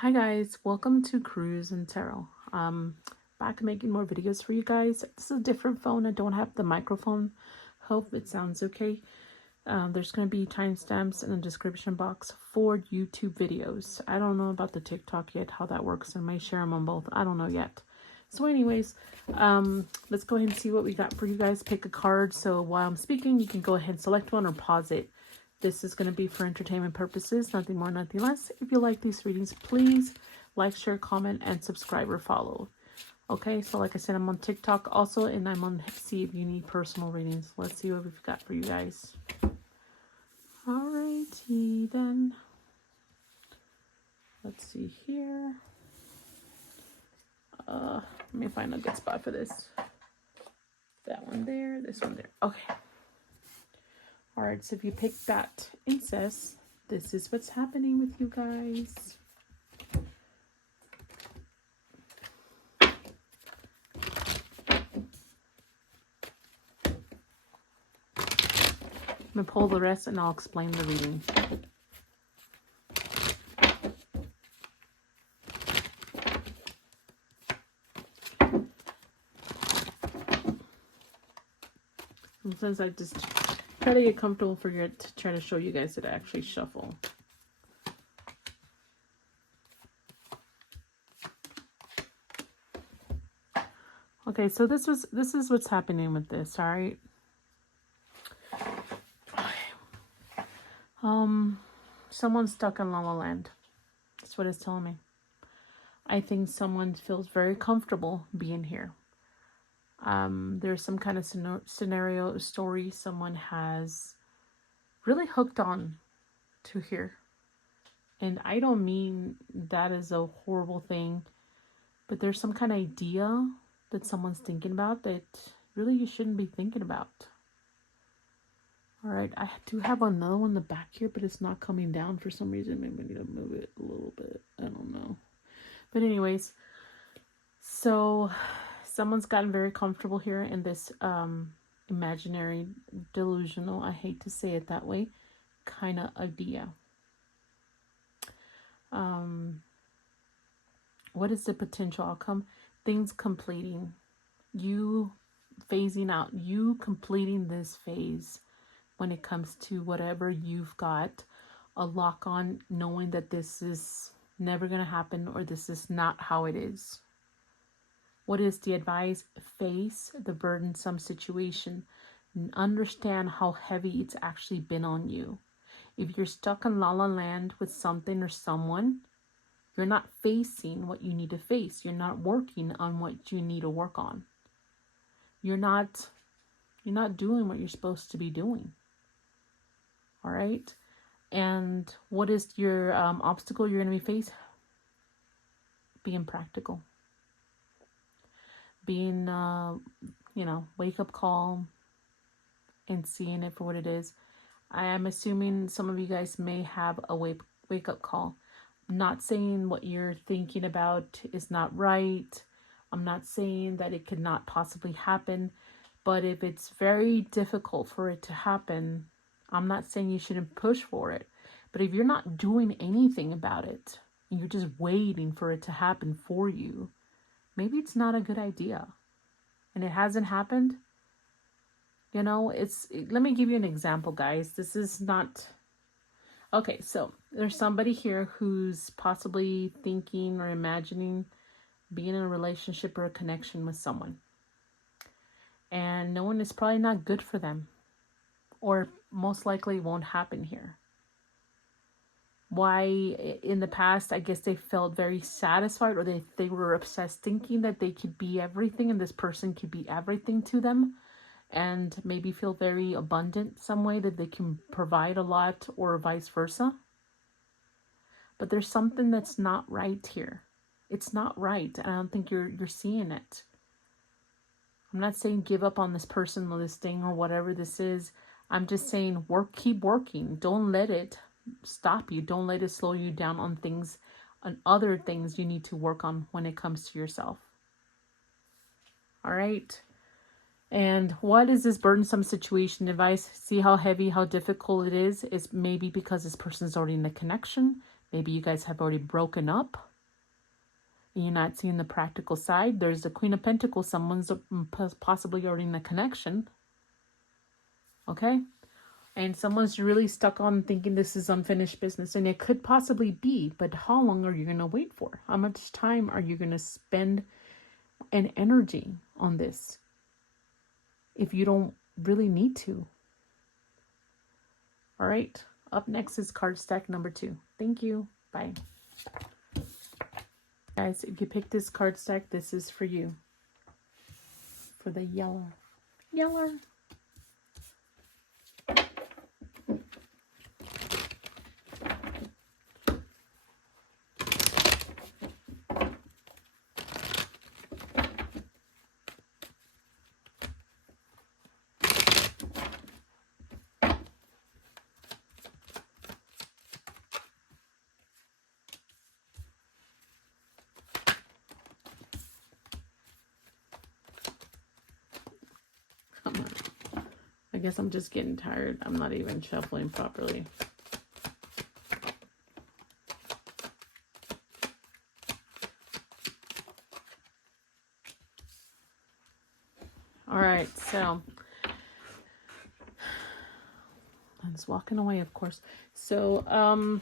Hi guys, welcome to Cruise and Tarot. Back making more videos for you guys. This is a different phone. I don't have the microphone. Hope it sounds okay. There's going to be timestamps in the description box for YouTube videos. I don't know about the TikTok yet, how that works. I may share them on both. I don't know yet. So anyways, let's go ahead and see what we got for you guys. Pick a card. So while I'm speaking, you can go ahead and select one or pause it. This is going to be for entertainment purposes, nothing more, nothing less. If you like these readings, please like, share, comment, and subscribe or follow. Okay, so like I said, I'm on TikTok also, and I'm on see if you need personal readings. Let's see what we've got for you guys. Alrighty then. Let's see here. Let me find a good spot for this. That one there, this one there. Okay. Alright, so if you pick that incest, this is what's happening with you guys. I'm going to pull the rest and I'll explain the reading. Sometimes I just try to get comfortable for you to try to show you guys that I actually shuffle. Okay, so this is what's happening with this, all right? Someone's stuck in La La Land. That's what it's telling me. I think someone feels very comfortable being here. There's some kind of scenario story someone has really hooked on to here. And I don't mean that is a horrible thing, but there's some kind of idea that someone's thinking about that really you shouldn't be thinking about. All right, I do have another one in the back here, but it's not coming down for some reason. Maybe I need to move it a little bit. I don't know. But anyways, so someone's gotten very comfortable here in this imaginary, delusional, I hate to say it that way, kind of idea. What is the potential outcome? Things completing. You phasing out. You completing this phase when it comes to whatever you've got a lock on, knowing that this is never going to happen or this is not how it is. What is the advice? Face the burdensome situation. Understand how heavy it's actually been on you. If you're stuck in La La Land with something or someone, you're not facing what you need to face. You're not working on what you need to work on. You're not doing what you're supposed to be doing. All right? And what is your obstacle you're going to be faced? Being practical. Being, wake up call and seeing it for what it is. I am assuming some of you guys may have a wake up call. I'm not saying what you're thinking about is not right. I'm not saying that it could not possibly happen. But if it's very difficult for it to happen, I'm not saying you shouldn't push for it. But if you're not doing anything about it, and you're just waiting for it to happen for you, maybe it's not a good idea. And it hasn't happened. Let me give you an example, guys. This is not... Okay, so there's somebody here who's possibly thinking or imagining being in a relationship or a connection with someone. And knowing it's probably not good for them. Or most likely won't happen here. Why in the past, I guess they felt very satisfied, or they were obsessed thinking that they could be everything and this person could be everything to them, and maybe feel very abundant some way that they can provide a lot, or vice versa. But there's something that's not right here. It's not right, and I don't think you're seeing it. I'm not saying give up on this person or this thing or whatever this is. I'm just saying keep working. Don't let it stop you. Don't let it slow you down on things, on other things you need to work on when it comes to yourself. All right. And what is this burdensome situation advice? See how heavy, how difficult it is? It's maybe because this person's already in a connection. Maybe you guys have already broken up. and you're not seeing the practical side. There's the Queen of Pentacles. Someone's possibly already in a connection. Okay? And someone's really stuck on thinking this is unfinished business. And it could possibly be. But how long are you going to wait for? How much time are you going to spend and energy on this if you don't really need to? All right. Up next is card stack number 2. Thank you. Bye. Guys, if you pick this card stack, this is for you. For the yeller. Yeller. I guess I'm just getting tired. I'm not even shuffling properly. All right, so it's walking away, of course. So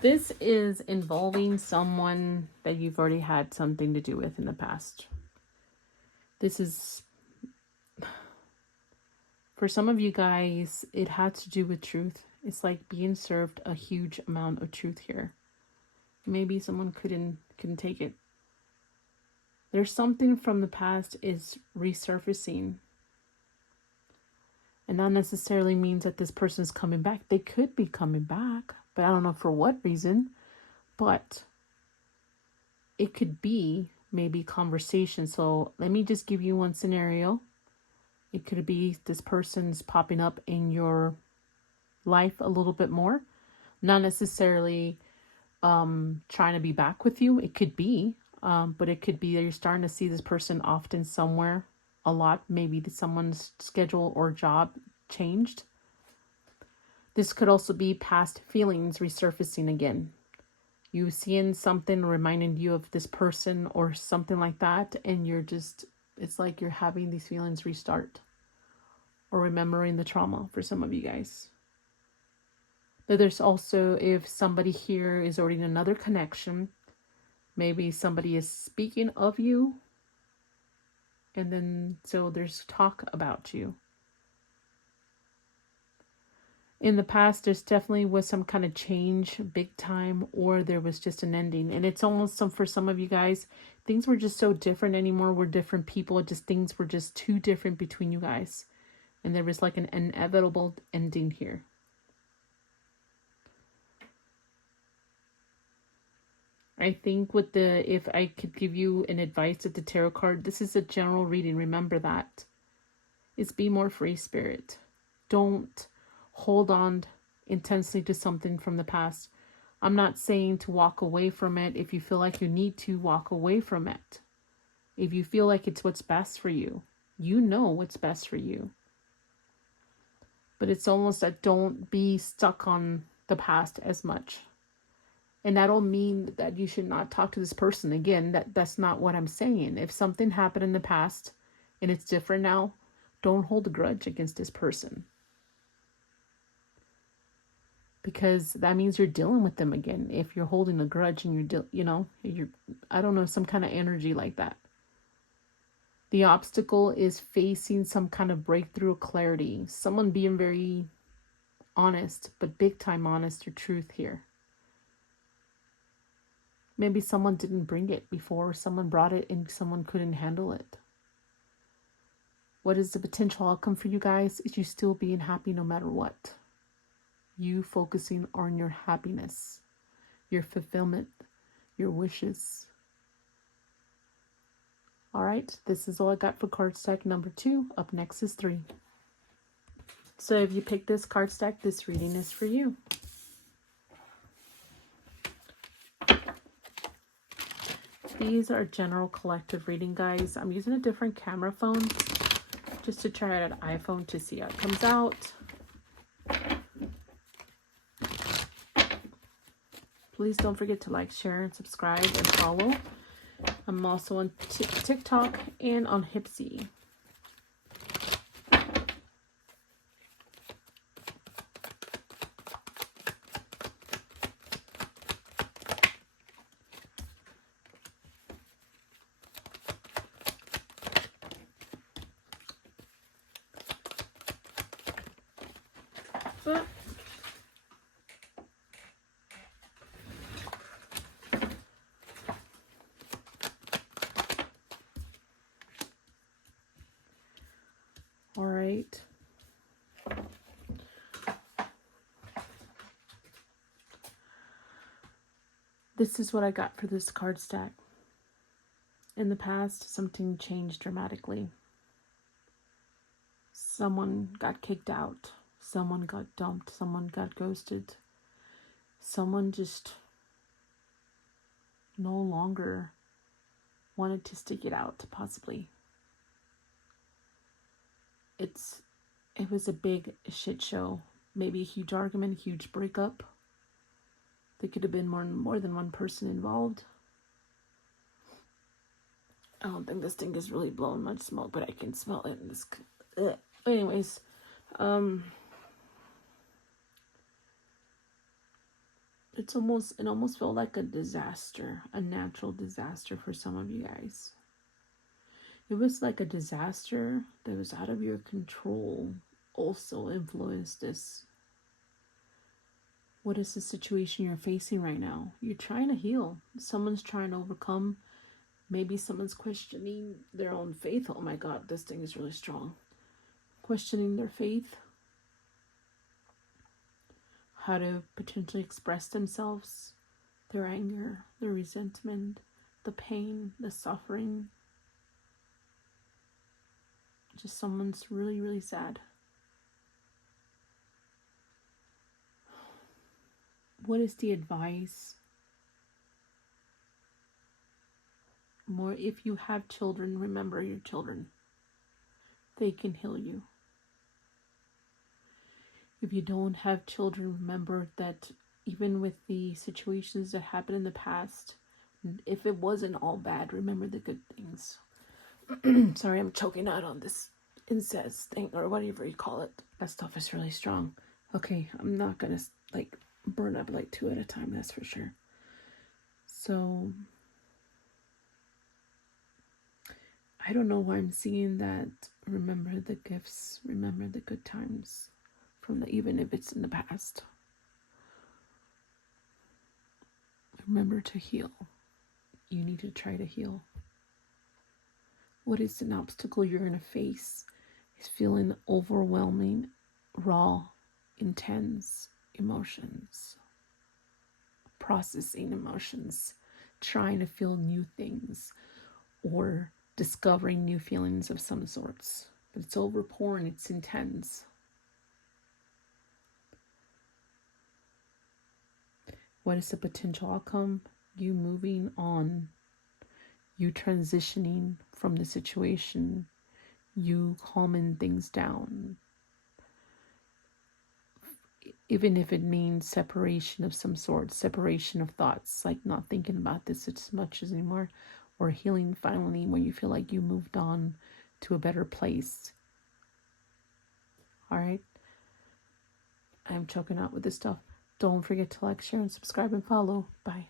this is involving someone that you've already had something to do with in the past. This is, for some of you guys, it had to do with truth. It's like being served a huge amount of truth here. Maybe someone couldn't take it. There's something from the past is resurfacing. And that necessarily means that this person is coming back. They could be coming back, but I don't know for what reason. But it could be maybe conversation. So let me just give you one scenario. It could be this person's popping up in your life a little bit more. Not necessarily trying to be back with you. It could be. But it could be that you're starting to see this person often somewhere a lot. Maybe someone's schedule or job changed. This could also be past feelings resurfacing again. You seeing something reminding you of this person or something like that. And you're just, it's like you're having these feelings restart. Or remembering the trauma for some of you guys. But there's also, if somebody here is already in another connection, maybe somebody is speaking of you. And then, so there's talk about you. In the past, there's definitely was some kind of change, big time, or there was just an ending. And it's almost for some of you guys, things were just so different anymore. We're different people. Just things were just too different between you guys. And there was like an inevitable ending here. I think with the, if I could give you an advice at the tarot card, this is a general reading. Remember that. It's be more free spirit. Don't hold on intensely to something from the past. I'm not saying to walk away from it. If you feel like you need to, walk away from it. If you feel like it's what's best for you, you know what's best for you. But it's almost that don't be stuck on the past as much. And that don't mean that you should not talk to this person again. That's not what I'm saying. If something happened in the past and it's different now, don't hold a grudge against this person. Because that means you're dealing with them again. If you're holding a grudge and you're I don't know, some kind of energy like that. The obstacle is facing some kind of breakthrough or clarity. Someone being very honest, but big time honest or truth here. Maybe someone didn't bring it before. Someone brought it and someone couldn't handle it. What is the potential outcome for you guys? Is you still being happy no matter what. You focusing on your happiness, your fulfillment, your wishes. All right, this is all I got for card stack number 2. Up next is 3. So if you pick this card stack, this reading is for you. These are general collective reading, guys. I'm using a different camera phone just to try out an iPhone to see how it comes out. Please don't forget to like, share, and subscribe and follow. I'm also on TikTok and on Hipsy. All right. This is what I got for this card stack. In the past, something changed dramatically. Someone got kicked out. Someone got dumped. Someone got ghosted. Someone just no longer wanted to stick it out, possibly. It was a big shit show. Maybe a huge argument, huge breakup. There could have been more than one person involved. I don't think this thing is really blowing much smoke, but I can smell it in this. Anyways, it almost felt like a disaster, a natural disaster for some of you guys. It was like a disaster that was out of your control also influenced this. What is the situation you're facing right now? You're trying to heal. Someone's trying to overcome. Maybe someone's questioning their own faith. Oh my God, this thing is really strong. Questioning their faith. How to potentially express themselves. Their anger, their resentment, the pain, the suffering. Just someone's really, really sad. What is the advice? More, if you have children, remember your children. They can heal you. If you don't have children, remember that even with the situations that happened in the past, if it wasn't all bad, remember the good things. Sorry, I'm choking out on this incest thing, or whatever you call it. That stuff is really strong. Okay, I'm not gonna burn up 2 at a time, that's for sure. So I don't know why I'm seeing that. Remember the gifts, remember the good times even if it's in the past. Remember to heal. You need to try to heal. What is an obstacle you're going to face? Is feeling overwhelming, raw, intense emotions. Processing emotions. Trying to feel new things. Or discovering new feelings of some sorts. But it's overpouring, it's intense. What is the potential outcome? You moving on. You transitioning from the situation. You calming things down. Even if it means separation of some sort. Separation of thoughts. Like not thinking about this as much as anymore. Or healing finally when you feel like you moved on to a better place. Alright? I'm choking out with this stuff. Don't forget to like, share, and subscribe and follow. Bye.